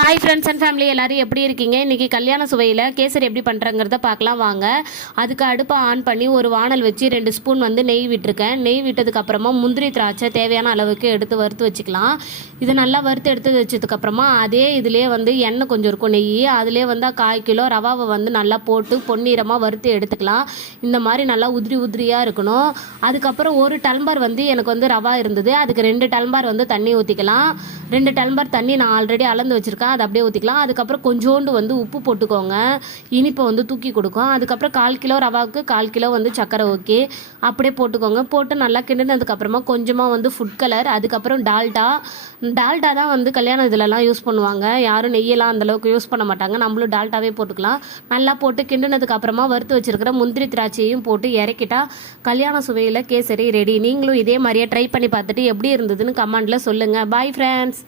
Hi friends and family எல்லாரும் எப்படி இருக்கீங்க? இன்றைக்கி கல்யாண சுவையில் கேசரி எப்படி பண்ணுறங்கிறத பார்க்கலாம் வாங்க. அதுக்கு அடுப்பை ஆன் பண்ணி ஒரு வானல் வச்சு 2 ஸ்பூன் நெய் விட்டுருக்கேன். நெய் விட்டதுக்கப்புறமா முந்திரி திராட்சை தேவையான அளவுக்கு எடுத்து வறுத்து வச்சுக்கலாம். இது நல்லா வறுத்து எடுத்து வச்சதுக்கப்புறமா அதே இதிலே எண்ணெய் கொஞ்சம் இருக்கும், நெய் அதிலே 1/4 கிலோ ரவாவை நல்லா போட்டு பொன்னிறமாக வறுத்து எடுத்துக்கலாம். இந்த மாதிரி நல்லா உதிரி உதிரியாக இருக்கணும். அதுக்கப்புறம் ஒரு டம்ளர் எனக்கு ரவா இருந்தது, அதுக்கு 2 டம்ளர் தண்ணி ஊற்றிக்கலாம். 2 டம்ளர் தண்ணி நான் ஆல்ரெடி அளந்து வச்சுருக்கேன், அதை அப்படியே ஊற்றிக்கலாம். அதுக்கப்புறம் கொஞ்சோண்டு உப்பு போட்டுக்கோங்க, இனிப்பை தூக்கி கொடுக்கும். அதுக்கப்புறம் 1/4 கிலோ ரவாவுக்கு 1/4 கிலோ சர்க்கரை ஓகே அப்படியே போட்டுக்கோங்க. போட்டு நல்லா கிண்டினதுக்கப்புறமா கொஞ்சமாக ஃபுட் கலர், அதுக்கப்புறம் டால்டா தான் கல்யாண இதிலலாம் யூஸ் பண்ணுவாங்க. யாரும் நெய்யெல்லாம் அந்தளவுக்கு யூஸ் பண்ண மாட்டாங்க, நம்மளும் டால்டாவே போட்டுக்கலாம். நல்லா போட்டு கிண்டினதுக்கப்புறமா வறுத்து வச்சுருக்கிற முந்திரி திராட்சையும் போட்டு இறக்கிட்டா கல்யாண சுவையில் கேசரி ரெடி. நீங்களும் இதே மாதிரியே ட்ரை பண்ணி பார்த்துட்டு எப்படி இருந்ததுன்னு கமெண்டில் சொல்லுங்கள். Bye friends.